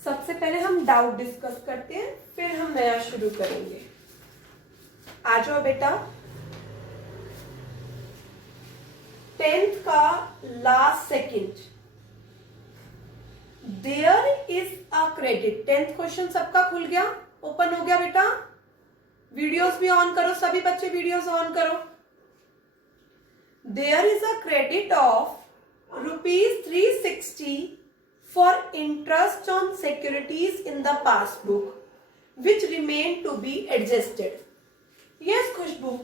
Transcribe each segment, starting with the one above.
सबसे पहले हम डाउट डिस्कस करते हैं, फिर हम नया शुरू करेंगे। आ जाओ बेटा। 10th का last second, there is a credit. 10th question सबका खुल गया, ओपन हो गया बेटा। वीडियोस भी ऑन करो, सभी बच्चे वीडियोस ऑन करो। There is a credit of ₹360 for interest on securities in the passbook which remain to be adjusted. Yes Khushboo,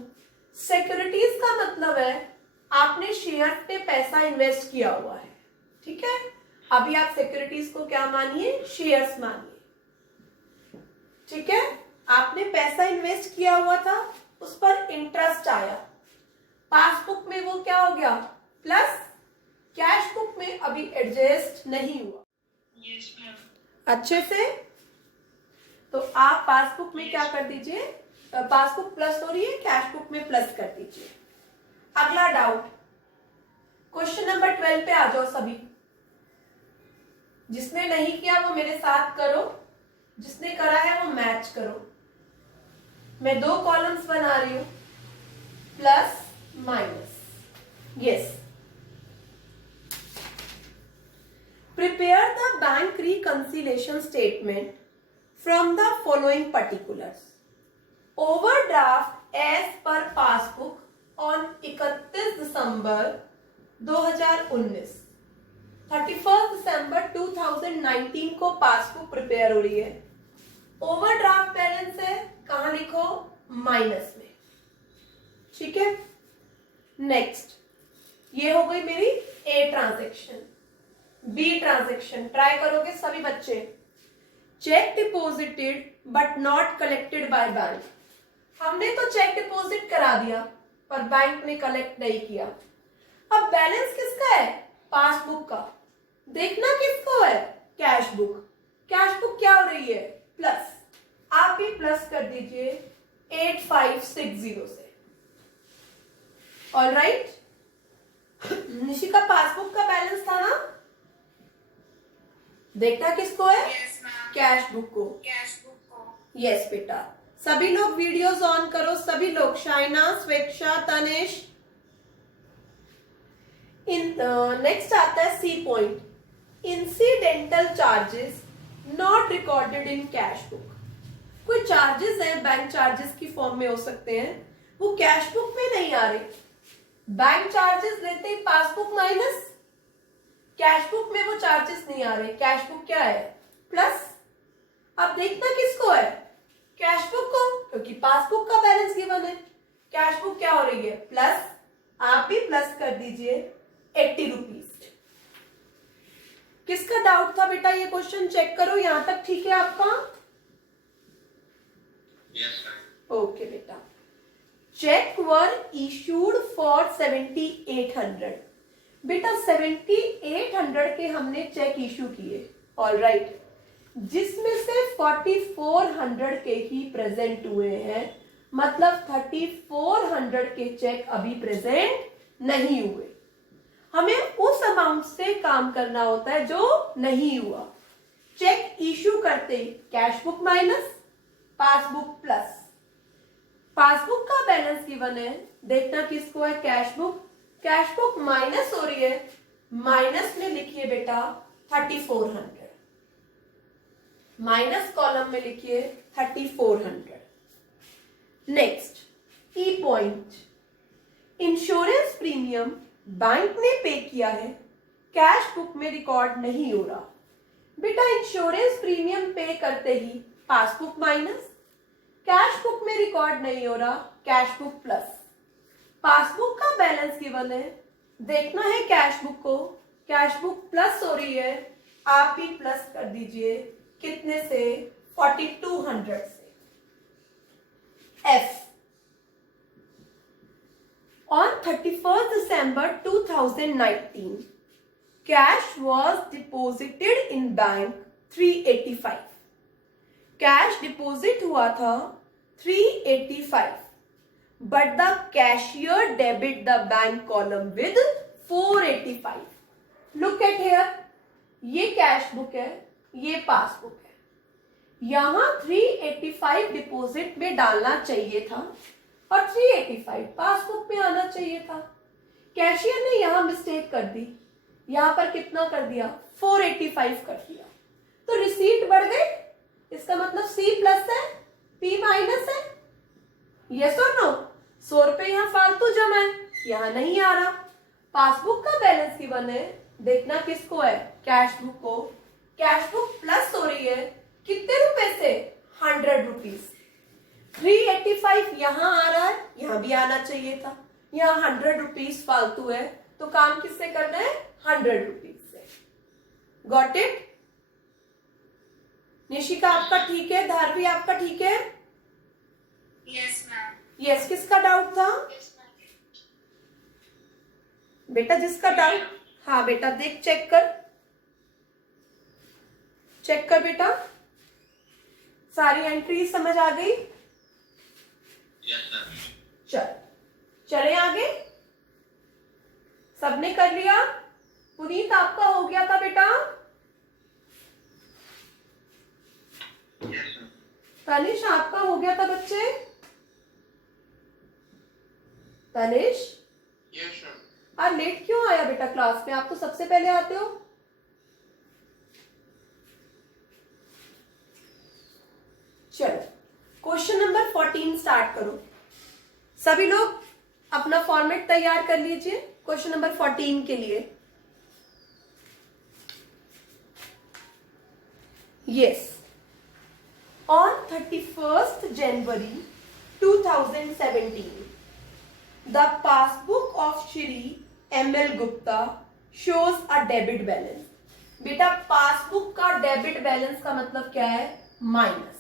securities का मतलब है आपने शेयर पे पैसा इन्वेस्ट किया हुआ है, ठीक है। अभी आप सिक्योरिटीज को क्या मानिए, शेयर्स मानिए, ठीक है। आपने पैसा इन्वेस्ट किया हुआ था, उस पर इंटरेस्ट आया, पासबुक में वो क्या हो गया प्लस, कैश बुक में अभी एडजस्ट नहीं हुआ। Yes ma'am. अच्छे से तो आप पासबुक में क्या कर दीजिए, पासबुक प्लस हो रही है, कैश बुक में प्लस कर दीजिए। अगला डाउट, क्वेश्चन नंबर 12 पे आ जाओ सभी। जिसने नहीं किया वो मेरे साथ करो, जिसने करा है वो मैच करो। मैं 2 कॉलम्स बना रही हूं, plus minus. Yes, prepare the bank reconciliation statement from the following particulars. Overdraft as per passbook on 31 दिसंबर 2019, 31 दिसंबर 2019 को पासबुक प्रिपेयर हो रही है। ओवरड्राफ्ट बैलेंस है, कहां लिखो, माइनस में, ठीक है। नेक्स्ट, ये हो गई मेरी A transaction. B transaction try करोगे सभी बच्चे। Cheque deposited but not collected by bank. हमने तो चेक डिपॉजिट करा दिया पर बैंक ने कलेक्ट नहीं किया। अब बैलेंस किसका है, पासबुक का। देखना किसको है, कैश बुक। कैश बुक क्या हो रही है, प्लस। आप भी प्लस कर दीजिए 8560 से। ऑलराइट, निशिका पासबुक का बैलेंस था ना, देखना किसको है, यस मैम। कैश बुक को। कैश बुक को। यस बेटा, सभी लोग वीडियोस ऑन करो, सभी लोग। शाइना, स्वेक्षा, तनेश। नेक्स्ट आता है C point, incidental charges not recorded in cash book. कोई चार्जेस हैं, बैंक चार्जेस की फॉर्म में हो सकते हैं, वो कैश बुक में नहीं आ रहे। बैंक चार्जेस लेते ही पासबुक माइनस, कैश बुक में वो चार्जेस नहीं आ रहे। कैश बुक क्या है, प्लस। अब देखना किसको है, कैश बुक को, क्योंकि पासबुक का बैलेंस गिवन है। कैश बुक क्या हो रही है, प्लस। आप भी प्लस कर दीजिए 80 रुपीज। किसका डाउट था बेटा, ये क्वेश्चन चेक करो, यहां तक ठीक है आपका। Yes ma'am. ओके बेटा। Cheque were issued for 7800। बेटा 7800 के हमने चेक इशू किए, ऑलराइट, जिसमें से 4400 के ही प्रेजेंट हुए हैं, मतलब 3400 के चेक अभी प्रेजेंट नहीं हुए। हमें उस अमाउंट से काम करना होता है जो नहीं हुआ। चेक इशू करते ही cash book minus, passbook plus. Passbook का बैलेंस गिवन है, देखना किसको है, cash book. Cash book minus हो रही है, माइनस में लिखिए बेटा 3400, माइनस कॉलम में लिखिए 3400। नेक्स्ट, ई पॉइंट, इंश्योरेंस प्रीमियम बैंक ने पे किया है, कैश बुक में रिकॉर्ड नहीं हो रहा। बेटा इंश्योरेंस प्रीमियम पे करते ही पासबुक माइनस, कैश बुक में रिकॉर्ड नहीं हो रहा, कैश बुक प्लस। पासबुक का बैलेंस गिवन है, देखना है कैश बुक को। कैश बुक प्लस हो रही है, आप भी प्लस कर दीजिए, कितने से, 4200 से। F, on 31 December 2019 cash was deposited in bank 385। Cash deposit हुआ था 385, but the cashier debit the bank column with 485. Look at here, ये कैश बुक है, ये पासबुक है। यहां 385 डिपॉजिट में डालना चाहिए था और 385 पासबुक में आना चाहिए था। कैशियर ने यहां मिस्टेक कर दी, यहां पर कितना कर दिया, 485 कर दिया, तो रिसीट बढ़ गई। इसका मतलब सी प्लस है, पी माइनस है। यस और नो? 100 रुपए यहां फालतू जमा है, यहां नहीं आ रहा। पासबुक का बैलेंस गिवन है, देखना किसको है, कैश बुक को। कैश बुक प्लस हो रही है कितने रुपए से, 100 रुपीज। 385 यहां आ रहा है, यहां भी आना चाहिए था, यहां 100 रुपीज फालतू है, तो काम किससे करना है, 100 रुपीज से। Got it? निशिका आपका ठीक है, धारवी आपका ठीक है? Yes, ma'am. यस, किसका डाउट था Yes, ma'am. बेटा? जिसका डाउट, हाँ बेटा देख, चेक कर, चेक कर बेटा, सारी एंट्री समझ आ गई? Yes, ma'am. चले आगे, सबने कर लिया? पुनीत आपका हो गया था बेटा? Yes, ma'am. तनिष आपका हो गया था बच्चे? Tanish Yes, ma'am. आज लेट क्यों आया बेटा क्लास में? आप तो सबसे पहले आते हो। चलो क्वेश्चन नंबर 14 स्टार्ट करो। सभी लोग अपना फॉर्मेट तैयार कर लीजिए क्वेश्चन नंबर 14 के लिए। Yes, on 31st January 2017 the passbook of Shri M.L. Gupta shows a debit balance. बेटा पासबुक का डेबिट बैलेंस का मतलब क्या है, माइनस।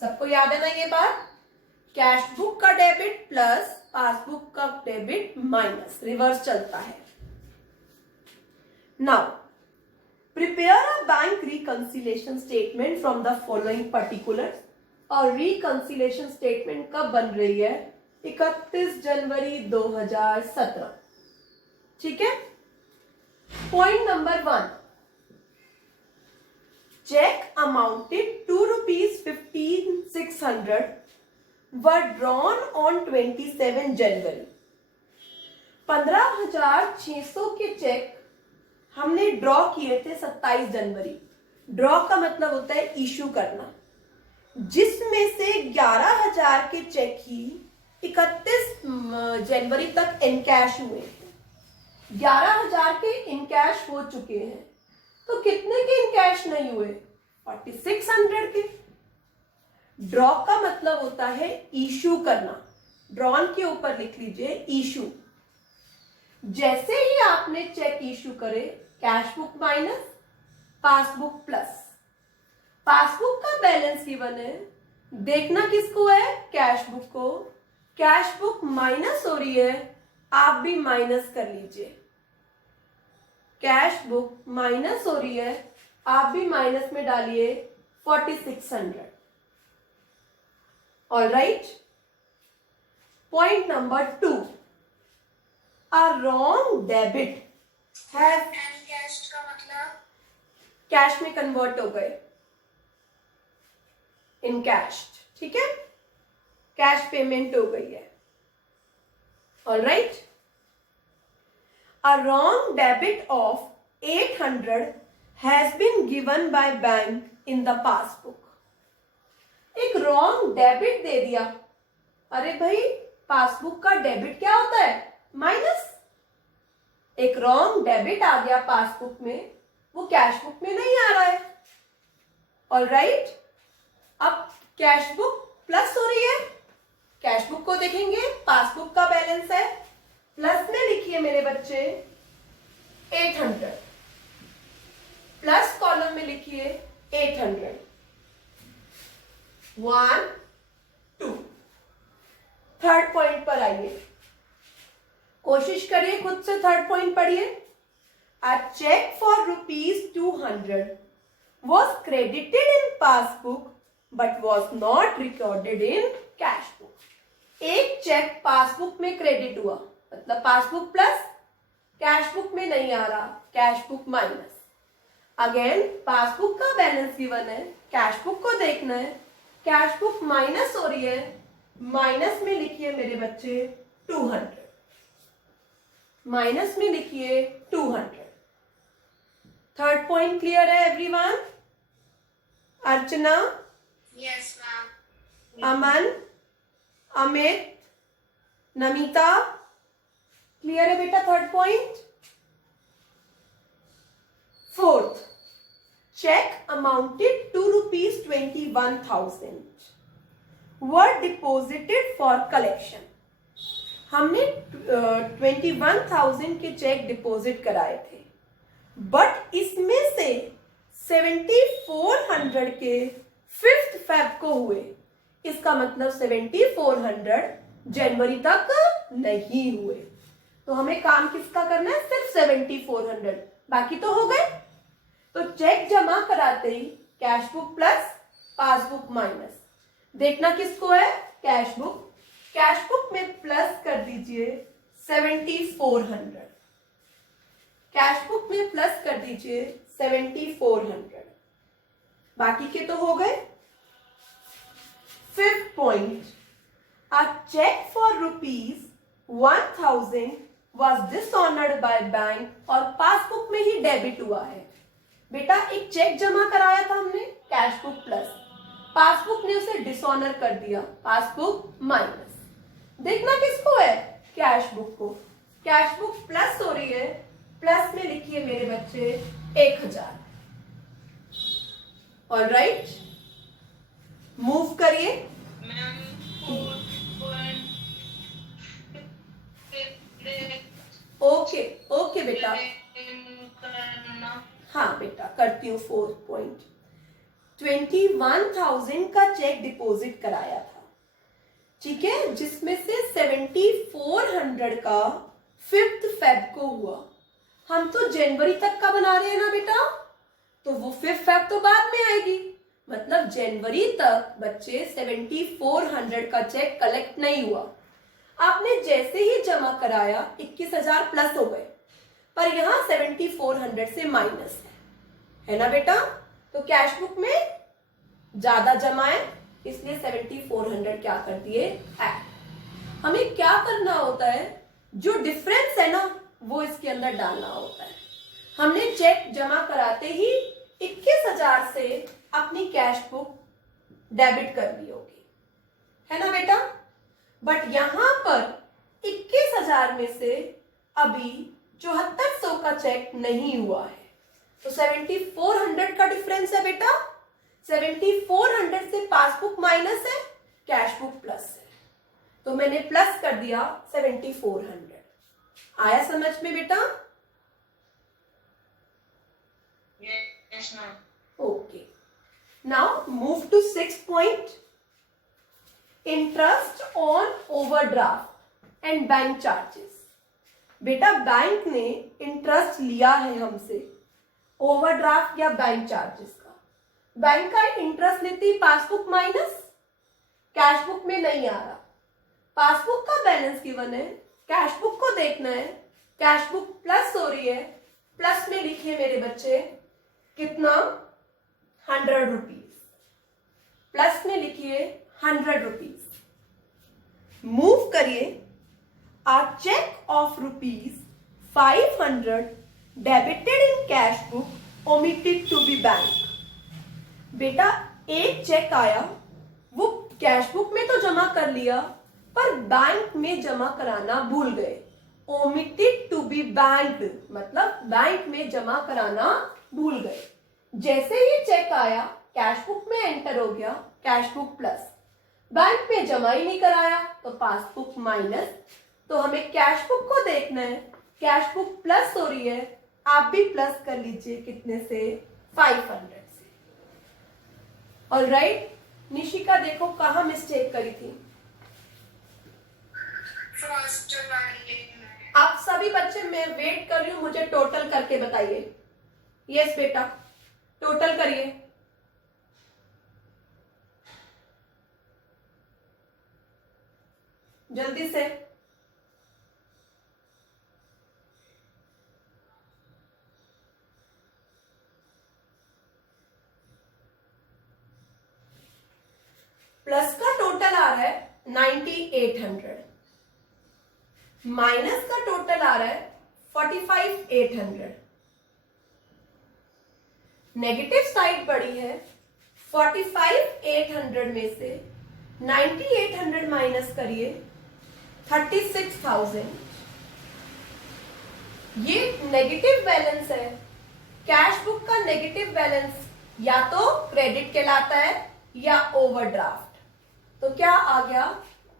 सबको याद है ना ये बात? कैश बुक का डेबिट प्लस पासबुक का डेबिट माइनस, रिवर्स चलता है। Now prepare a bank reconciliation statement from the following particulars. और रिकंसिलिएशन स्टेटमेंट कब बन रही है, 31 जनवरी 2017। ठीक है। Point number 1, cheque amounted ₹2,15,600 were drawn on 27 January. 15,600 के चेक हमने ड्रॉ किए थे 27 जनवरी। ड्रॉ का मतलब होता है इशू करना, जिसमें से 11,000 के चेक ही 31 जनवरी तक इनकैश हुए थे। 11,000 के इनकैश हो चुके हैं, तो कितने के इनकैश नहीं हुए, 4600 के। ड्रॉ का मतलब होता है इशू करना, ड्रॉन के ऊपर लिख लीजिए इशू। जैसे ही आपने चेक इशू करे, cash book minus passbook plus. Passbook का बैलेंस गिवन है, देखना किसको है, कैश बुक को। कैश बुक माइनस हो रही है, आप भी माइनस कर लीजिए। कैश बुक माइनस हो रही है, आप भी माइनस में डालिए 4600। All right. Point number 2, a wrong debit has, Encashed का मतलब? कैश में कन्वर्ट हो गए, इन कैश। ठीक है, कैश पेमेंट हो गई है। All right. A wrong debit of 800 has been given by bank in the passbook. एक रॉन्ग डेबिट दे दिया। अरे भाई, पासबुक का डेबिट क्या होता है, माइनस। एक रॉन्ग डेबिट आ गया पासबुक में, वो कैश बुक में नहीं आ रहा है। All right. अब कैश बुक प्लस हो रही है, कैश बुक को देखेंगे, पासबुक का बैलेंस है, प्लस में लिखिए मेरे बच्चे 800, प्लस कॉलम में लिखिए 800। 1 2। थर्ड पॉइंट पर आइए, कोशिश करिए खुद से थर्ड पॉइंट पढ़िए। अ cheque for ₹200 was credited in passbook but was not recorded in cash book। एक चेक पासबुक में क्रेडिट हुआ, मतलब पासबुक प्लस, कैश बुक में नहीं आ रहा, cash book minus. Again passbook का बैलेंस गिवन है, कैश बुक को देखना है, कैश बुक माइनस हो रही है, माइनस में लिखिए मेरे बच्चे 200, माइनस में लिखिए 200। थर्ड पॉइंट क्लियर है everyone? Archana, Yes, ma'am. Aman, Amit, Namita, clear है बेटा third point? Fourth, cheque amounted to ₹21,000 were deposited for collection. हमने 21,000 के चेक डिपॉजिट कराए थे, बट इसमें से 7,400 के 5th फेब को हुए। इसका मतलब 7,400 जनवरी तक नहीं हुए। तो हमें काम किसका करना है? सिर्फ 7,400, बाकी तो हो गए। तो चेक जमा कराते ही cash book plus passbook minus, देखना किसको है? Cash book. कैश बुक में प्लस कर दीजिए 7,400, कैश बुक में प्लस कर दीजिए 7,400, बाकी के तो हो गए। Fifth point, a cheque for ₹1,000 was dishonored by bank और पासबुक में ही डेबिट हुआ है। बेटा एक चेक जमा कराया था हमने, कैश बुक प्लस, पासबुक ने उसे डिसऑनर कर दिया, पासबुक माइनस। देखना किसको है? कैश बुक को। कैश बुक प्लस हो रही है, प्लस में लिखिए मेरे बच्चे 1,000। ऑलराइट, मूव करिए। Ma'am, 4.5 ओके ओके बेटा, करना। हाँ बेटा करती हूँ। 4 पॉइंट, 21,000 का चेक डिपॉजिट कराया था, ठीक है, जिसमें से 7,400 का 5th फेब को हुआ। हम तो जनवरी तक का बना रहे हैं ना बेटा, तो वो 5th फेब तो बाद में आएगी। मतलब जनवरी तक बच्चे 7,400 का चेक कलेक्ट नहीं हुआ। आपने जैसे ही जमा कराया 21,000 प्लस हो गए, पर यहाँ 7,400 से माइनस है ना बेटा? तो कैश बुक में ज्यादा जमा है, इसलिए 7,400 क्या कर दिए? ऐड। हमें क्या करना होता है? जो डिफरेंस है ना वो इसके अंदर डालना होता है। हमने चेक जमा कराते ही 21,000 से अपनी कैश बुक डेबिट कर ली होगी, है ना बेटा? बट यहां पर 21,000 में से अभी 7400 का चेक नहीं हुआ है, तो 7,400 का डिफरेंस है बेटा। 7,400 से पासबुक माइनस है, कैश बुक प्लस है, तो मैंने प्लस कर दिया 7,400। आया समझ में बेटा? Yes, ma'am. Okay, now move to 6th point, interest on overdraft and bank charges. बेटा बैंक ने इंटरेस्ट लिया है हमसे ओवरड्राफ्ट या बैंक चार्जेस का। बैंक का इंटरेस्ट लेती पासबुक माइनस, कैश बुक में नहीं आ रहा। पासबुक का बैलेंस गिवन है, कैश बुक को देखना है, कैश बुक प्लस हो रही है, प्लस में लिखिए मेरे बच्चे कितना? 100 रुपीज, प्लस में लिखिए 100 रुपीज। मूव करिए, a check of ₹500 debited in cash book omitted to be bank। बेटा एक चेक आया, वो कैश बुक में तो जमा कर लिया, पर बैंक में जमा कराना भूल गए। omitted to be banked मतलब बैंक में जमा कराना भूल गए। जैसे ही चेक आया कैश बुक में एंटर हो गया, कैश बुक प्लस, बैंक में जमा ही नहीं कराया तो पासबुक माइनस। तो हमें कैश बुक को देखना है, कैश बुक प्लस हो रही है, आप भी प्लस कर लीजिए, कितने से? 500 से। ऑलराइट, निशिका देखो कहाँ मिस्टेक करी थी। First वाले में। आप सभी बच्चे, मैं वेट कर रही हूँ, मुझे टोटल करके बताइए। यस बेटा, टोटल करिए। जल्दी से। प्लस का टोटल आ रहा है 9800, माइनस का टोटल आ रहा है 45800, नेगेटिव साइड बढ़ी है 45800 में से 9800 माइनस करिए 36,000। ये नेगेटिव बैलेंस है। कैश बुक का नेगेटिव बैलेंस या तो क्रेडिट कहलाता है या ओवरड्राफ्ट। तो क्या आ गया,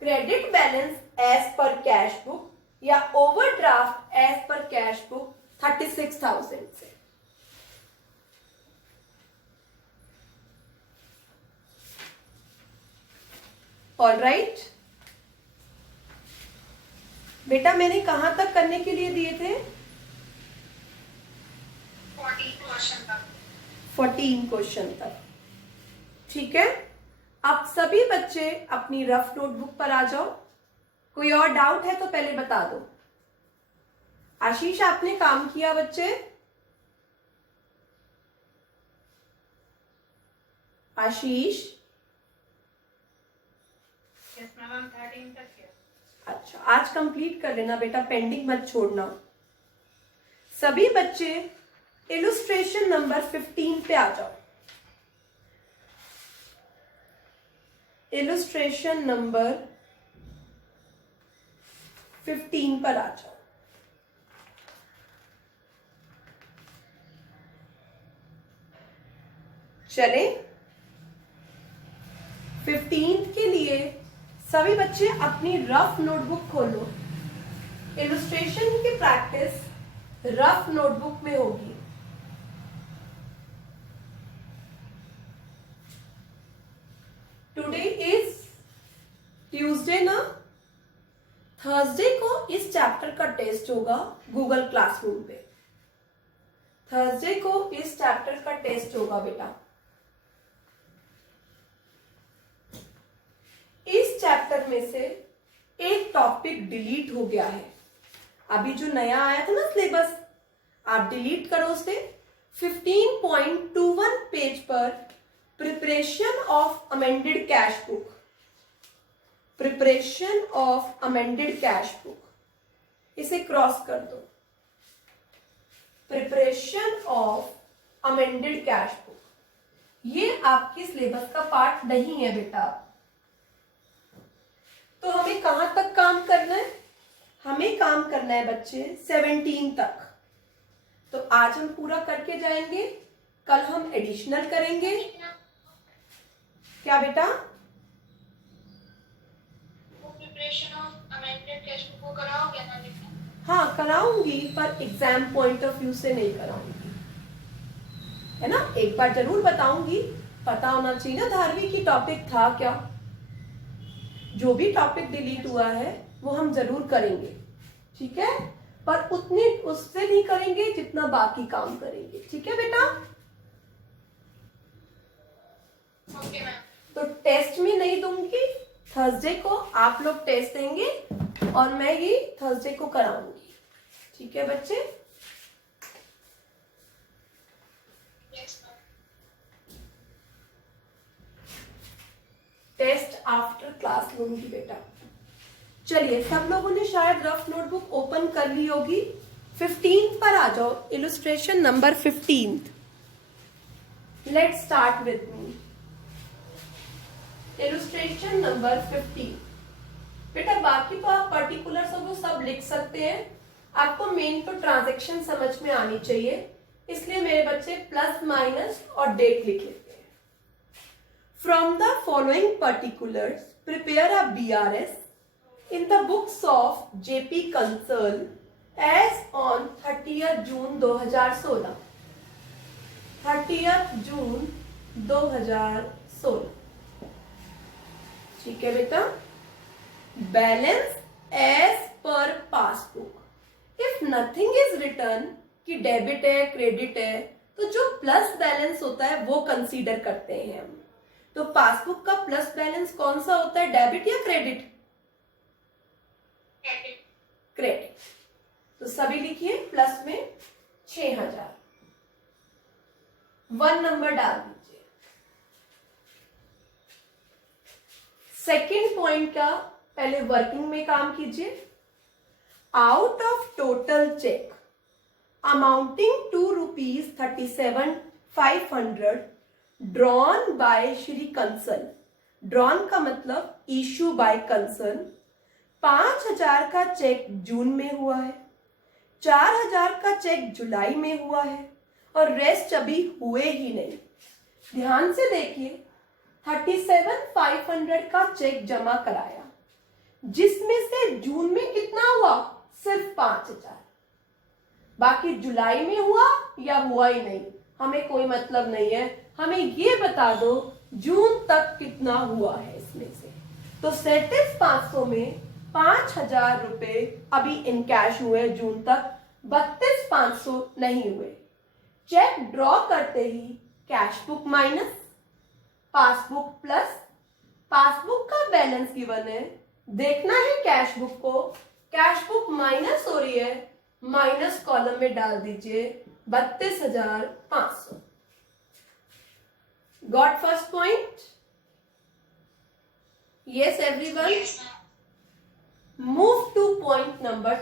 क्रेडिट बैलेंस एज पर कैश बुक या ओवरड्राफ्ट एज पर कैश बुक 36,000 से। ऑल राइट बेटा, मैंने कहां तक करने के लिए दिए थे? 14 क्वेश्चन तक। ठीक है, आप सभी बच्चे अपनी रफ नोटबुक पर आ जाओ। कोई और डाउट है तो पहले बता दो। आशीष, आपने काम किया बच्चे? आशीष? यस मैम, 13 तक है। अच्छा, आज कंप्लीट कर लेना बेटा, पेंडिंग मत छोड़ना। सभी बच्चे इलुस्ट्रेशन नंबर 15 पे आ जाओ। इलुस्ट्रेशन नंबर 15 पर आ जाओ। चले, 15 के लिए सभी बच्चे अपनी रफ नोटबुक खोलो। इलुस्ट्रेशन की प्रैक्टिस रफ नोटबुक में होगी। टुडे इज ट्यूसडे ना, थर्सडे को इस चैप्टर का टेस्ट होगा गूगल क्लासरूम पे। थर्सडे को इस चैप्टर का टेस्ट होगा बेटा। इस चैप्टर में से एक टॉपिक डिलीट हो गया है। अभी जो नया आया था ना सिलेबस, आप डिलीट करो उसे। 15.21 पेज पर preparation of amended cash book, preparation of amended cash book, इसे क्रॉस कर दो। Preparation of amended cash book, ये आपके सिलेबस का पार्ट नहीं है बेटा। तो हमें कहां तक काम करना है? हमें काम करना है बच्चे 17 तक। तो आज हम पूरा करके जाएंगे, कल हम एडिशनल करेंगे। क्या बेटा? Preparation of amended cash book को कराओगे ना बेटा? हाँ कराऊंगी, पर एग्जाम पॉइंट ऑफ व्यू से नहीं कराऊंगी, है ना। एक बार जरूर बताऊंगी, पता होना चाहिए ना धारवी की टॉपिक था क्या। जो भी टॉपिक डिलीट हुआ है वो हम जरूर करेंगे, ठीक है, पर उतनी उससे नहीं करेंगे जितना बाकी काम करेंगे। ठीक है बेटा? Okay ma'am. तो टेस्ट में नहीं दूंगी, थर्सडे को आप लोग टेस्ट देंगे और मैं ये थर्सडे को कराऊंगी। ठीक है बच्चे? Yes ma'am. Test after class लूंगी बेटा। चलिए, सब लोगों ने शायद रफ नोटबुक ओपन कर ली होगी। 15 पर आ जाओ, illustration number 15। Let's start with me. Illustration number 15। बेटा बाकी तो आप पर्टिकुलर सब वो सब लिख सकते हैं, आपको मेन तो ट्रांजैक्शन समझ में आनी चाहिए, इसलिए मेरे बच्चे प्लस माइनस और डेट लिख लेते हैं। From the following particulars prepare a BRS in the books of JP Consul as on 30th June 2016। 30th June 2016। ठीक है बेटा? Balance as per passbook. If nothing is return कि डेबिट है credit है, तो जो प्लस बैलेंस होता है वो कंसीडर करते हैं हम। तो पासबुक का प्लस बैलेंस कौन सा होता है, डेबिट या क्रेडिट? क्रेडिट। तो सभी लिखिए, प्लस में 6000, 1 नंबर डाल दीजिए। सेकेंड पॉइंट का पहले वर्किंग में काम कीजिए। Out of total check amounting to ₹37,500 drawn by Shri Kansal, drawn का मतलब इशू बाय कंसर्न, 5,000 का चेक जून में हुआ है, 4,000 का चेक जुलाई में हुआ है और रेस्ट अभी हुए ही नहीं। ध्यान से देखिए, 37,500 का चेक जमा कराया, जिसमें से जून में कितना हुआ? सिर्फ 5,000। बाकी जुलाई में हुआ या हुआ ही नहीं, हमें कोई मतलब नहीं है, हमें ये बता दो जून तक कितना हुआ है इसमें से। तो 37,500 में 5,000 रुपए अभी इन कैश हुए जून तक, 32,500 नहीं हुए। चेक ड्रॉ करते ही cash book minus passbook plus, passbook का बैलेंस गिवन है, देखना है कैश बुक को, कैश बुक माइनस हो रही है, माइनस कॉलम में डाल दीजिए 32,500। Got first point? Yes everyone? Yes, ma'am. Move to point number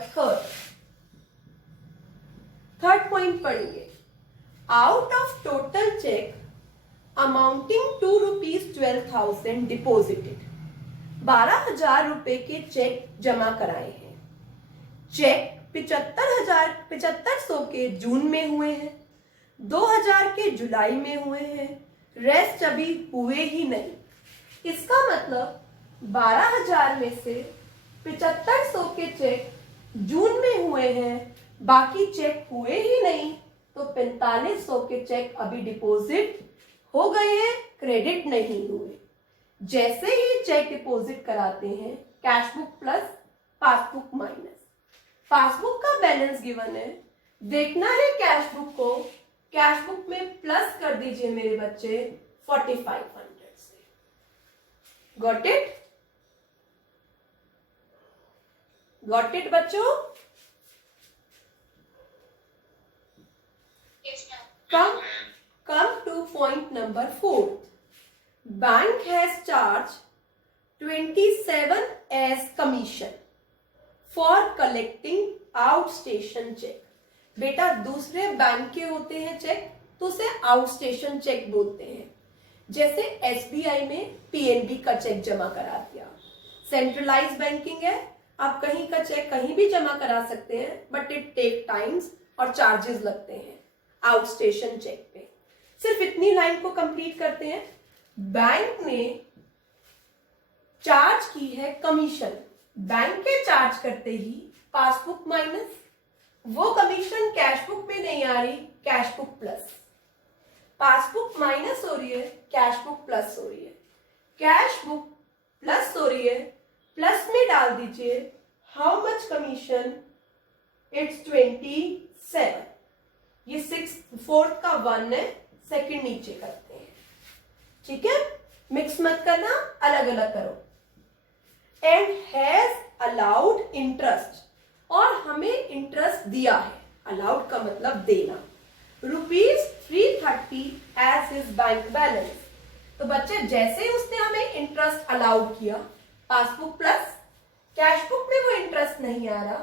third point पढ़िए। Out of total check amounting to ₹12,000 deposited, 12,000 रुपए के चेक जमा कराए हैं। चेक 75,500 के जून में हुए हैं, 2,000 के जुलाई में हुए हैं, रेस्ट अभी हुए ही नहीं। इसका मतलब 12,000 में से 7500 के चेक जून में हुए हैं, बाकी चेक हुए ही नहीं, तो 4500 के चेक अभी डिपॉजिट हो गए हैं, क्रेडिट नहीं हुए। जैसे ही चेक डिपॉजिट कराते हैं, cash book plus passbook minus, passbook का बैलेंस गिवन है, देखना है कैश बुक को, कैश बुक में प्लस कर दीजिए मेरे बच्चे 4,500 से। Got it? गॉट इट बच्चों? Yes, ma'am. Come to point number 4. Bank has charged 27 as commission for collecting outstation check. बेटा दूसरे बैंक के होते हैं चेक तो उसे आउटस्टेशन चेक बोलते हैं। जैसे एसबीआई में पीएनबी का चेक जमा करा दिया, सेंट्रलाइज बैंकिंग है, आप कहीं का चेक कहीं भी जमा करा सकते हैं, बट इट टेक टाइम्स और चार्जेस लगते हैं आउटस्टेशन चेक पे। सिर्फ इतनी लाइन को कंप्लीट करते हैं। बैंक ने चार्ज की है कमीशन, बैंक के चार्ज करते ही पासबुक माइनस, वो कमीशन कैश बुक में नहीं आ रही, cash book plus, passbook minus हो रही है, कैश बुक प्लस हो रही है, कैश बुक प्लस हो रही है, प्लस में डाल दीजिए हाउ मच कमीशन, इट्स 27। ये 4th का 1 है, सेकंड नीचे करते हैं, ठीक है? मिक्स मत करना, अलग अलग करो। एंड हैज अलाउड इंटरेस्ट, और हमें इंटरेस्ट दिया है, अलाउड का मतलब देना, ₹330 एज हिज बैंक बैलेंस। तो बच्चे जैसे उसने हमें इंटरेस्ट अलाउड किया, पासबुक प्लस, कैश बुक में वो इंटरेस्ट नहीं आ रहा,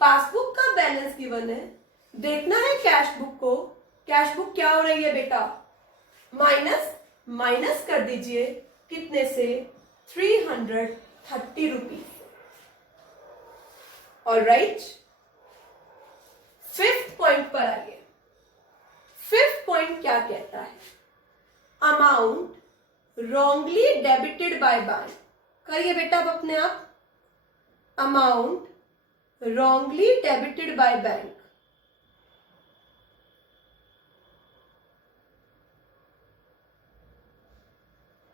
पासबुक का बैलेंस गिवन है, देखना है कैश बुक को, कैश बुक क्या हो रही है बेटा? माइनस, माइनस कर दीजिए कितने से? 330 रुपीज। ऑलराइट, 5th पॉइंट पर आइए। 5th पॉइंट क्या कहता है? Amount wrongly debited by bank. करिए बेटा अब अपने आप, amount wrongly debited by bank.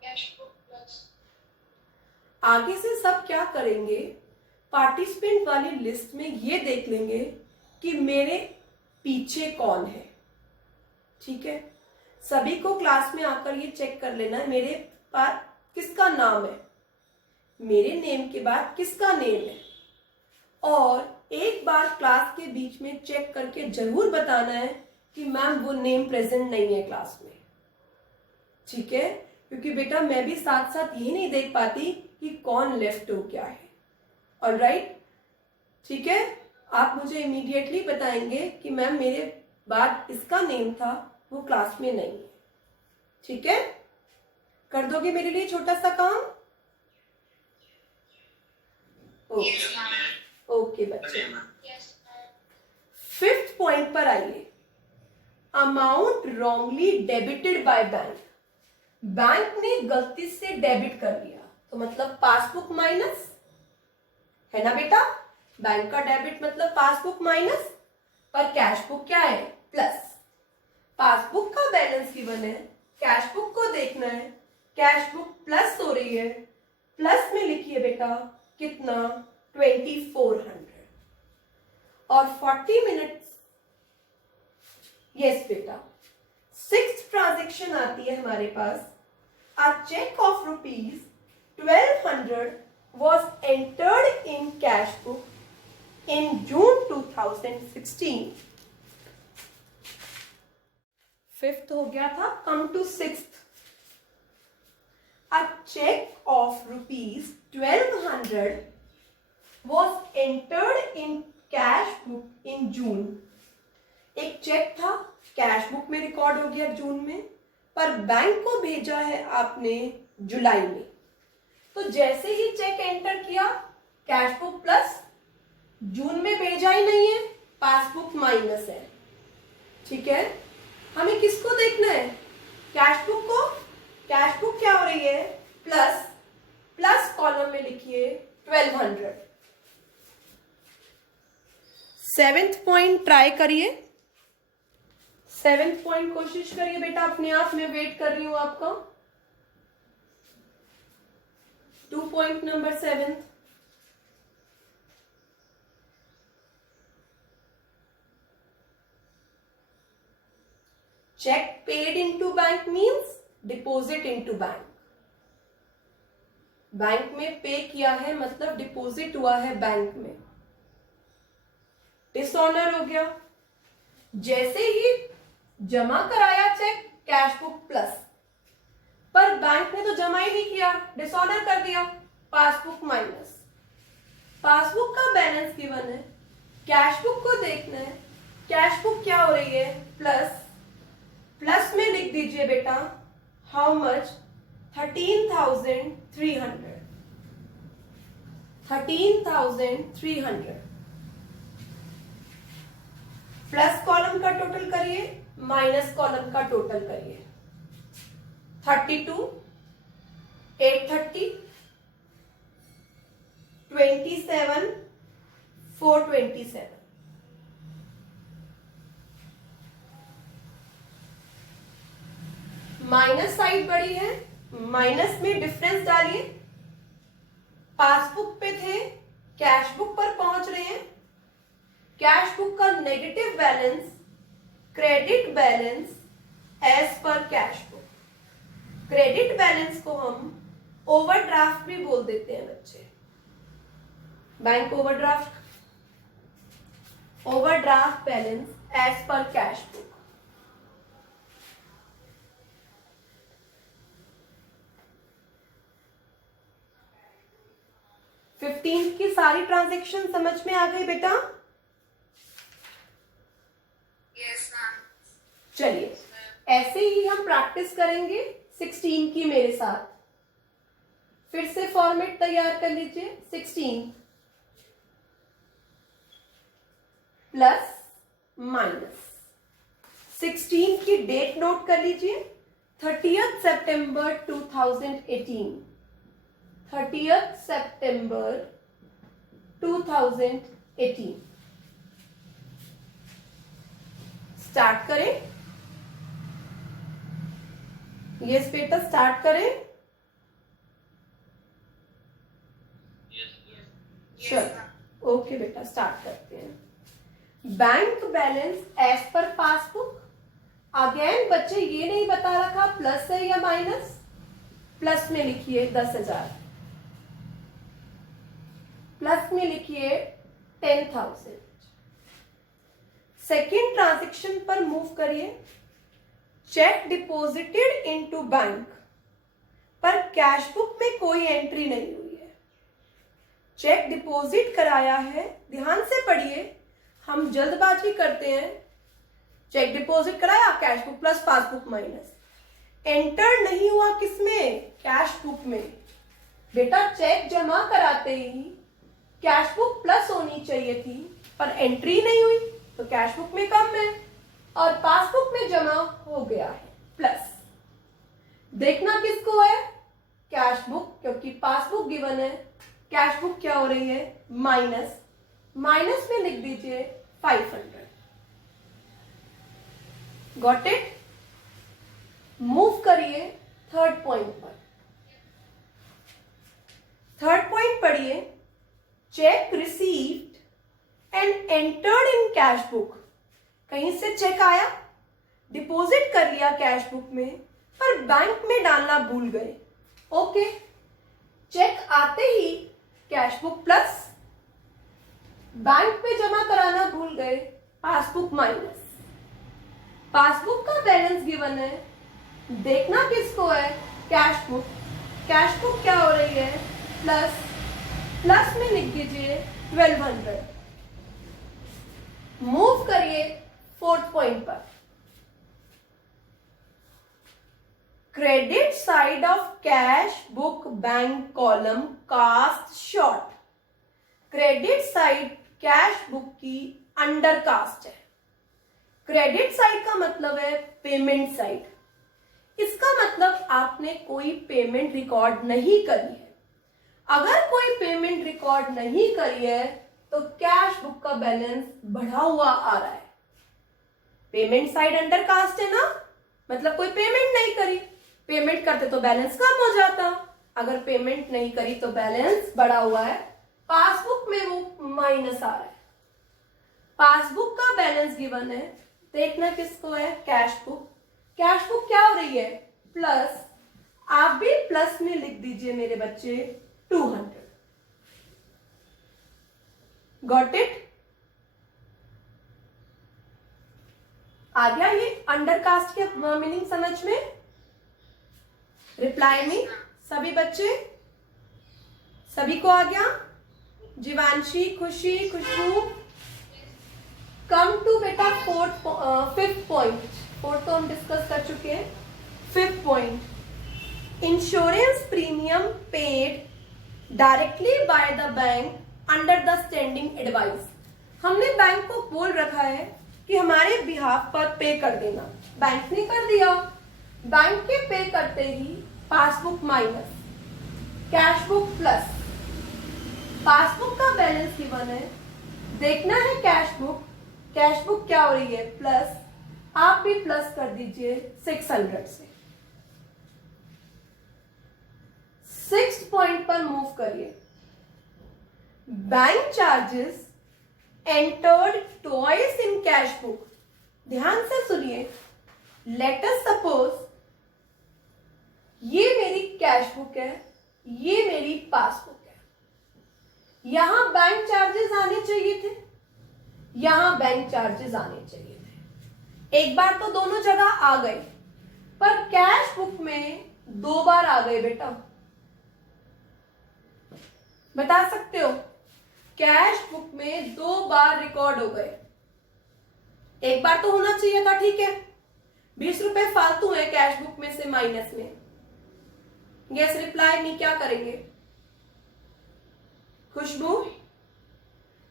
Cash book plus. आगे से सब क्या करेंगे, पार्टिसिपेंट वाली लिस्ट में ये देख लेंगे कि मेरे पीछे कौन है, ठीक है? सभी को क्लास में आकर ये चेक कर लेना है मेरे पास किसका नाम है, मेरे नेम के बाद किसका नेम है, और एक बार क्लास के बीच में चेक करके जरूर बताना है कि मैम वो नेम प्रेजेंट नहीं है क्लास में, ठीक है? क्योंकि बेटा मैं भी साथ साथ ये नहीं देख पाती कि कौन लेफ्ट हो गया है। ऑलराइट, ठीक है, आप मुझे इमीडिएटली बताएंगे कि मैम मेरे बाद इसका नेम था वो क्लास में नहीं है। ठीक है, कर दोगे मेरे लिए छोटा सा काम? Yes, ma'am. ओके बच्चे, Yes, ma'am. फिफ्थ पॉइंट पर आइए। Amount wrongly debited by bank. Bank ने गलती से डेबिट कर लिया, तो मतलब पासबुक माइनस, है ना बेटा? बैंक का डेबिट मतलब पासबुक माइनस, पर कैश बुक क्या है? प्लस। पासबुक का बैलेंस गिवन है, कैश बुक को देखना है, कैश बुक प्लस हो रही है, प्लस में लिखिए बेटा कितना? 2400 और 40 मिनट्स। यस बेटा, सिक्स्थ ट्रांजेक्शन आती है हमारे पास। A check of ₹1200 was entered in cash book in June 2016. Fifth हो गया था, come to sixth. A check of ₹1200 was entered in cash book in June. एक चेक था, कैश बुक में रिकॉर्ड हो गया जून में, पर बैंक को भेजा है आपने जुलाई में। तो जैसे ही चेक एंटर किया, कैश बुक प्लस, जून में भेजा ही नहीं है, पासबुक माइनस है। ठीक है, हमें किसको देखना है? कैश बुक को। कैश बुक क्या हो रही है? प्लस, प्लस कॉलम में लिखिए 1200। सेवेंथ पॉइंट ट्राई करिए, सेवेंथ पॉइंट कोशिश करिए बेटा अपने आप। मैं वेट कर रही हूं आपका। 2 point number 7। Cheque paid into bank means deposit into bank. Bank में पे किया है मतलब डिपॉजिट हुआ है बैंक में। डिसऑनर हो गया। जैसे ही जमा कराया चेक, कैश बुक प्लस, पर बैंक ने तो जमा ही नहीं किया, डिसऑनर कर दिया, पासबुक माइनस। पासबुक का बैलेंस गिवन है, कैश बुक को देखना है, कैश बुक क्या हो रही है? प्लस। प्लस में लिख दीजिए बेटा हाउ मच? 13,300। 13,300 प्लस कॉलम का टोटल करिए, माइनस कॉलम का टोटल करिए। 32, 830, 27, 427। माइनस साइड बड़ी है, माइनस में डिफरेंस डालिए। पासबुक पे थे, कैश बुक पर पहुंच रहे हैं। कैश बुक का negative balance, credit balance as पर कैश बुक। क्रेडिट बैलेंस को हम ओवरड्राफ्ट भी बोल देते हैं बच्चे। Bank overdraft, overdraft balance as पर कैश बुक। फिफ्टीन की सारी ट्रांजैक्शन समझ में आ गई बेटा? Yes, ma'am. चलिए, ऐसे ही हम प्रैक्टिस करेंगे 16 की मेरे साथ। फिर से फॉर्मेट तैयार कर लीजिए। 16 प्लस माइनस। 16 की डेट नोट कर लीजिए, 30th सितंबर 2018। 30th सितंबर 2018। स्टार्ट करें। यस बेटा, स्टार्ट करें। चलो ओके बेटा, स्टार्ट करते हैं। Bank balance as per passbook. Again बच्चे ये नहीं बता रखा प्लस है या माइनस। प्लस में लिखिए 10,000, प्लस में लिखिए 10,000। सेकेंड ट्रांजैक्शन पर मूव करिए। चेक डिपॉजिटेड इनटू बैंक, पर कैश बुक में कोई एंट्री नहीं हुई है। चेक डिपॉजिट कराया है, ध्यान से पढ़िए, हम जल्दबाजी करते हैं। चेक डिपॉजिट कराया, cash book plus passbook minus, enter नहीं हुआ किसमें, कैश बुक में। बेटा चेक जमा कराते ही कैश बुक प्लस होनी चाहिए थी, पर एंट्री नहीं हुई तो कैश बुक में कम है और पासबुक में जमा हो गया है प्लस। देखना किसको है, कैश बुक, क्योंकि पासबुक गिवन है, कैश बुक क्या हो रही है, माइनस, माइनस में लिख दीजिए 500। Got it. मूव करिए थर्ड पॉइंट पर। थर्ड पॉइंट पढ़िए, check received and entered in cash book. कहीं से चेक आया, डिपॉजिट कर लिया कैश बुक में, पर बैंक में डालना भूल गए। ओके, चेक आते ही कैश बुक प्लस, बैंक में जमा कराना भूल गए, पासबुक माइनस। पासबुक का बैलेंस गिवन है, देखना किसको है, कैश बुक। कैश बुक क्या हो रही है, प्लस, प्लस में लिख दीजिए 1200। मूव करिए फोर्थ पॉइंट पर। Credit side of cash book bank column cast short. Credit side cash book की अंडर कास्ट है। क्रेडिट साइड का मतलब है पेमेंट साइड। इसका मतलब आपने कोई पेमेंट रिकॉर्ड नहीं करी है। अगर कोई पेमेंट रिकॉर्ड नहीं करी है तो कैश बुक का बैलेंस बढ़ा हुआ आ रहा है। पेमेंट साइड अंडर कास्ट है ना, मतलब कोई पेमेंट नहीं करी, पेमेंट करते तो बैलेंस कम हो जाता, अगर पेमेंट नहीं करी तो बैलेंस बढ़ा हुआ है। पासबुक में वो माइनस आ रहा है। पासबुक का बैलेंस गिवन है, देखना किसको है, कैश बुक। कैश बुक क्या हो रही है, प्लस, आप भी प्लस में लिख दीजिए मेरे बच्चे 200। Got it. आ गया ये अंडर कास्ट के मीनिंग समझ में। रिप्लाई में सभी बच्चे, सभी को आ गया। जीवांशी, खुशी, खुशबू, कम टू बेटा फिफ्थ पॉइंट। फोर्थ तो हम डिस्कस कर चुके हैं। Fifth point, insurance premium paid directly by the bank under the standing advice. हमने बैंक को बोल रखा है कि हमारे बिहाफ पर पे कर देना, बैंक ने कर दिया। बैंक के पे करते ही passbook minus, cash book plus. Passbook का बैलेंस गिवन है, देखना है कैश बुक। कैश बुक क्या हो रही है, प्लस, आप भी प्लस कर दीजिए 600 से। सिक्स्थ पॉइंट पर मूव करिए। Bank charges entered twice in cash book. ध्यान से सुनिए, लेट अस सपोज ये मेरी कैश बुक है, ये मेरी पासबुक है। यहां बैंक चार्जेस आने चाहिए थे, यहां बैंक चार्जेस आने चाहिए थे। एक बार तो दोनों जगह आ गए, पर कैश बुक में 2 बार आ गए बेटा। बता सकते हो, कैश बुक में 2 बार रिकॉर्ड हो गए। एक बार तो होना चाहिए था, ठीक है, 20 रुपए फालतू है कैश बुक में से माइनस में। यस, रिप्लाई में क्या करेंगे, खुशबू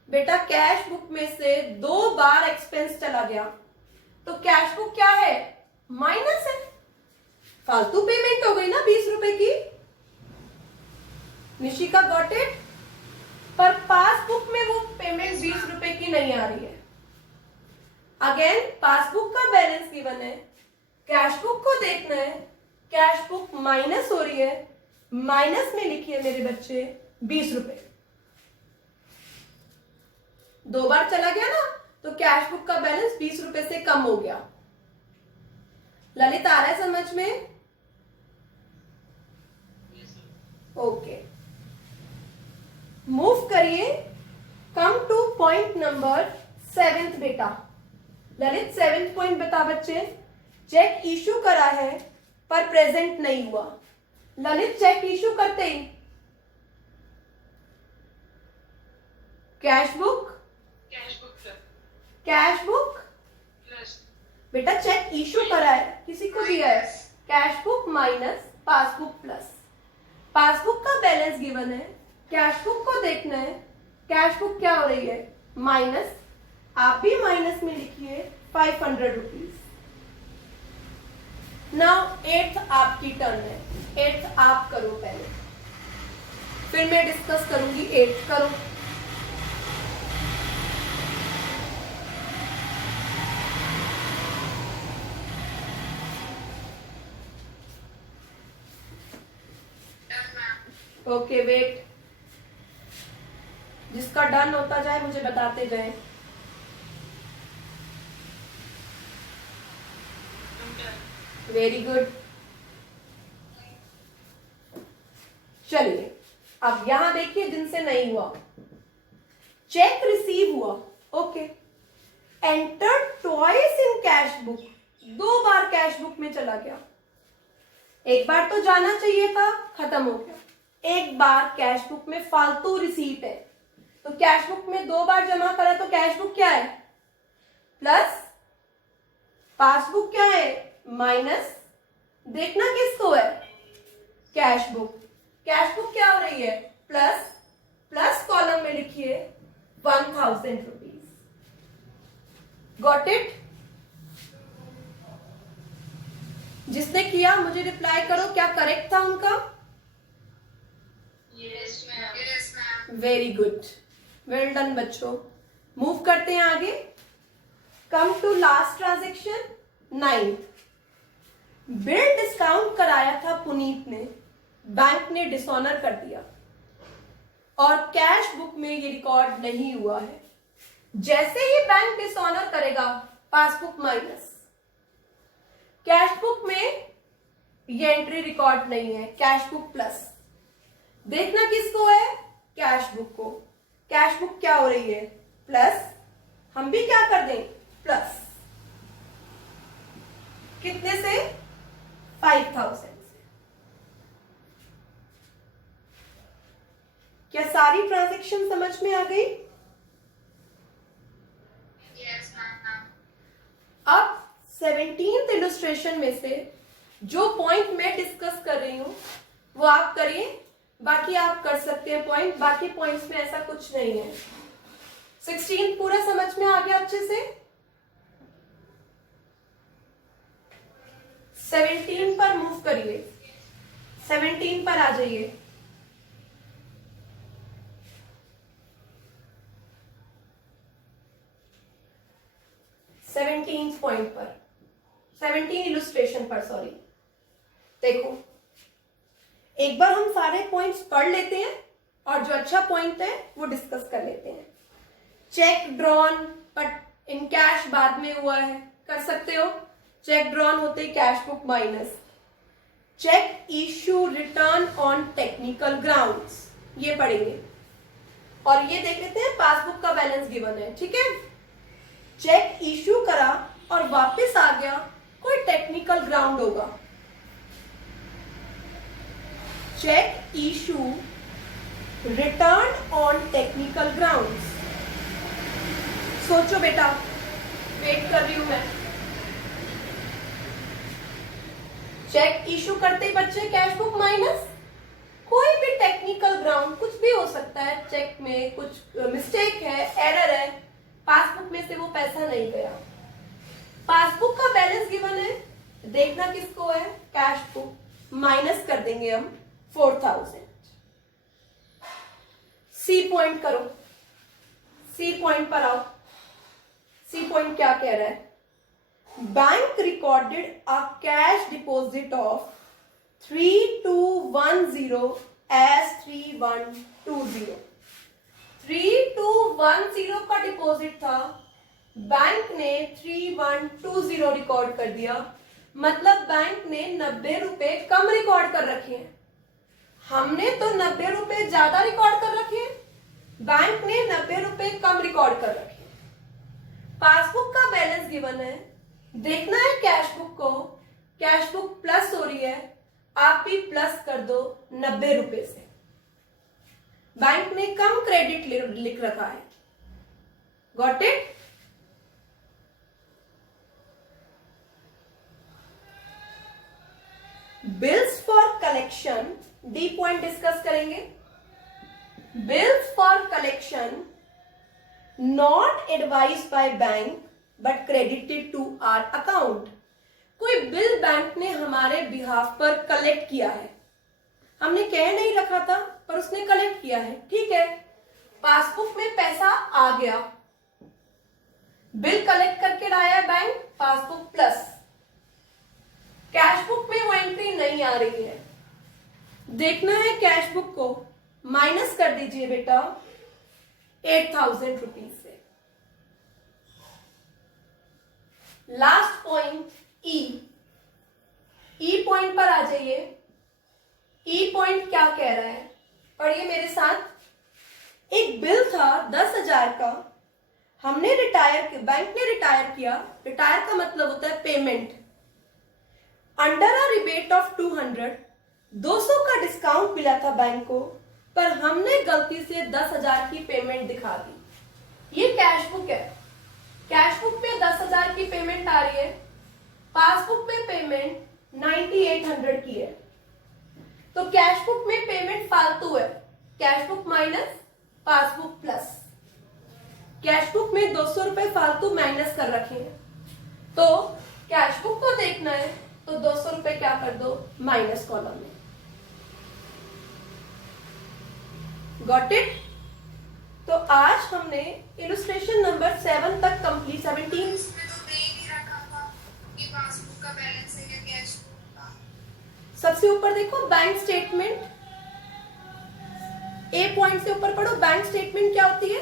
बेटा कैश बुक में से 2 बार एक्सपेंस चला गया, तो कैश बुक क्या है, माइनस है, फालतू पेमेंट हो गई ना 20 रुपए की। Nishika got it. पर पासबुक में वो पेमेंट 20 रुपए की नहीं आ रही है। अगेन पासबुक का बैलेंस गिवन है, कैश बुक को देखना है, कैश बुक माइनस हो रही है, माइनस में लिखिए मेरे बच्चे 20 रुपए। 2 बार चला गया ना, तो कैश बुक का बैलेंस 20 रुपए से कम हो गया। ललित आ रहा है समझ में? ओके, मूव करिए, कम टू पॉइंट नंबर 7 बेटा। ललित 7th पॉइंट बता बच्चे। चेक इशू करा है पर प्रेजेंट नहीं हुआ। ललित चेक इशू करते ही cash book, cash book cash book plus बेटा चेक इशू करा है, किसी को दिया है, cash book minus passbook plus. Passbook का बैलेंस गिवन है, कैश बुक को देखना है, कैश बुक क्या हो रही है, माइनस, आप भी माइनस में लिखिए 500 रुपीज। नाउ 8th आपकी टर्न है, 8th आप करो पहले, फिर मैं डिस्कस करूंगी 8th करो। ओके वेट, जिसका डन होता जाए मुझे बताते जाए। Very good. चलिए अब यहां देखिए जिनसे नहीं हुआ, चेक रिसीव हुआ, okay, enter twice in cash book, 2 bar cash book में चला गया, एक बार तो जाना चाहिए था, खत्म हो गया, एक बार कैश बुक में फालतू रिसीट है, तो कैश बुक में 2 बार जमा करा तो कैश बुक क्या है, प्लस, पासबुक क्या है, माइनस, देखना किसको है, कैश बुक, कैश बुक क्या हो रही है, प्लस, प्लस कॉलम में लिखिए 1000 रुपीज। Got it? जिसने किया मुझे रिप्लाई करो, क्या करेक्ट था उनका? Yes ma'am, yes ma'am. Very good, well done बच्चों। मूव करते हैं आगे। Come to last transaction 9। Bill discount कराया था पुनीत ने, बैंक ने डिसऑनर कर दिया और कैश बुक में ये रिकॉर्ड नहीं हुआ है। जैसे ही बैंक डिसऑनर करेगा, पासबुक माइनस, कैश बुक में ये एंट्री रिकॉर्ड नहीं है, कैश बुक प्लस, देखना किसको है, कैश बुक को, कैश बुक क्या हो रही है, प्लस, हम भी क्या कर दें, प्लस, कितने से, 5000 से। क्या सारी ट्रांजैक्शन समझ में आ गई? Yes ma'am. अब 17th इलस्ट्रेशन में से जो पॉइंट मैं डिस्कस कर रही हूं वो आप करिए, बाकी आप कर सकते हैं पॉइंट, बाकी पॉइंट्स में ऐसा कुछ नहीं है। 16 पूरा समझ में आ गया अच्छे से? 17 पर मूव करिए, 17 पर आ जाइए। पॉइंट पर, 17 इलस्ट्रेशन पर, सॉरी। देखो एक बार हम सारे पॉइंट्स पढ़ लेते हैं और जो अच्छा पॉइंट है वो डिस्कस कर लेते हैं। Cheque drawn but in cash बाद में हुआ है, कर सकते हो। चेक ड्रॉन होते cash book minus. Cheque issue return on technical grounds, ये पढ़ेंगे। और ये देख लेते हैं पासबुक का बैलेंस गिवन है, ठीक है। चेक इशू करा और वापस आ गया, कोई टेक्निकल ग्राउंड होगा। Cheque issue return on technical grounds. सोचो बेटा, वेट कर रही हूं मैं। चेक इशू करते ही बच्चे कैश बुक माइनस, कोई भी टेक्निकल ग्राउंड, कुछ भी हो सकता है, चेक में कुछ मिस्टेक है, एरर है, पासबुक में से वो पैसा नहीं गया। पासबुक का बैलेंस गिवन है, देखना किसको है, कैश बुक, माइनस कर देंगे हम 4000। सी पॉइंट करो, सी पॉइंट पर आओ। सी पॉइंट क्या कह रहा है, bank recorded a cash deposit of 3210 as 3120। 3210 का डिपॉजिट था, बैंक ने 3120 रिकॉर्ड कर दिया, मतलब बैंक ने 90 रुपए कम रिकॉर्ड कर रखे हैं। हमने तो 90 रुपए ज्यादा रिकॉर्ड कर रखे हैं, बैंक ने 90 रुपए कम रिकॉर्ड कर रखे हैं। पासबुक का बैलेंस गिवन है, देखना है कैश बुक को, कैश बुक प्लस हो रही है, आप भी प्लस कर दो 90 रुपए से। बैंक ने कम क्रेडिट लिख रखा है, got it? Bills for collection, D point discuss करेंगे. Bills for collection not advised by bank but credited to our account. कोई बिल बैंक ने हमारे बिहाफ पर कलेक्ट किया है, हमने कह नहीं रखा था पर उसने कलेक्ट किया है, ठीक है. पासबुक में पैसा आ गया, बिल कलेक्ट करके लाया bank, passbook plus. Cash book में वो एंट्री नहीं आ रही है, देखना है कैश बुक को, माइनस कर दीजिए बेटा 8,000 रुपीज से. लास्ट पॉइंट ई पॉइंट पर आ जाइए. ई पॉइंट क्या कह रहा है, पढ़िए मेरे साथ. एक बिल था 10,000 का, हमने बैंक ने रिटायर किया. रिटायर का मतलब होता है payment. Under a rebate of 200 का डिस्काउंट मिला था बैंक को, पर हमने गलती से 10,000 की पेमेंट दिखा दी. ये कैश बुक है. कैश बुक में 10,000 की पेमेंट आ रही है, पासबुक में पेमेंट 9,800 की है. तो कैश बुक में पेमेंट फालतू है. Cash book minus passbook plus. Cash book में 200 रुपए फालतू माइनस कर रखे हैं, तो कैश बुक को देखना है तो 200 रुपए क्या कर दो, माइनस कॉलम में. Got it? तो आज हमने इलस्ट्रेशन नंबर 7 तक कंप्लीट. 17 इसमें तो दे ही रखा था कि पासबुक का बैलेंस है या कैश बुक का. सबसे ऊपर देखो बैंक स्टेटमेंट. ए पॉइंट से ऊपर पढ़ो. बैंक स्टेटमेंट क्या होती है?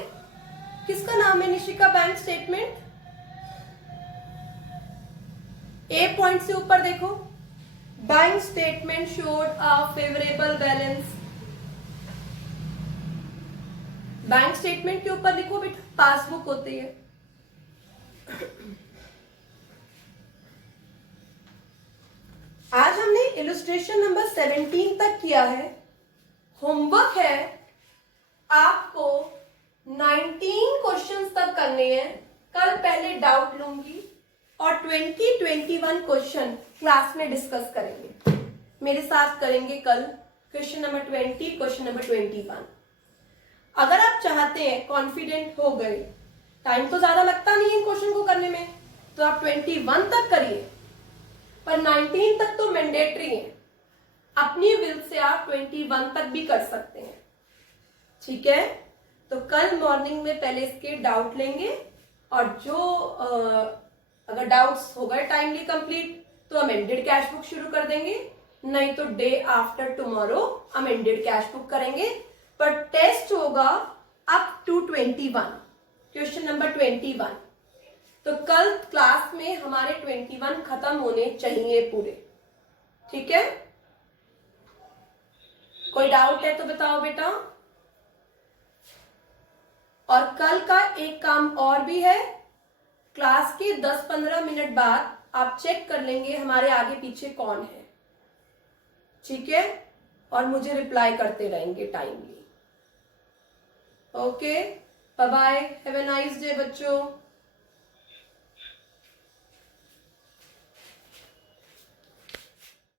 किसका नाम है निशिका बैंक स्टेटमेंट? ए पॉइंट से ऊपर देखो. Bank statement showed a favourable balance. Bank statement के ऊपर लिखो बेटा पासबुक होती है. आज हमने इलस्ट्रेशन नंबर 17 तक किया है. होमवर्क है आपको 19 क्वेश्चंस तक करने हैं. कल पहले डाउट लूंगी और 21 क्वेश्चन क्लास में डिस्कस करेंगे. मेरे साथ करेंगे कल क्वेश्चन नंबर 20, क्वेश्चन नंबर 21. अगर आप चाहते हैं कॉन्फिडेंट हो गए, टाइम तो ज्यादा लगता नहीं है क्वेश्चन को करने में, तो आप 21 तक करिए, पर 19 तक तो मैंडेटरी है. अपनी विल से आप 21 तक भी कर सकते हैं, ठीक है. तो कल मॉर्निंग में पहले इसके डाउट लेंगे, और जो अगर डाउट्स हो गए टाइमली कंप्लीट तो अमेंडेड कैश बुक शुरू कर देंगे, नहीं तो day after tomorrow amended cash book करेंगे. पर टेस्ट होगा अप टू 21, क्वेश्चन नंबर 21. तो कल क्लास में हमारे 21 खत्म होने चाहिए पूरे, ठीक है. कोई डाउट है तो बताओ बेटा. और कल का एक काम और भी है, क्लास के 10-15 मिनट बाद आप चेक कर लेंगे हमारे आगे पीछे कौन है, ठीक है, और मुझे रिप्लाई करते रहेंगे timely. Okay, bye bye, have a nice day बच्चों.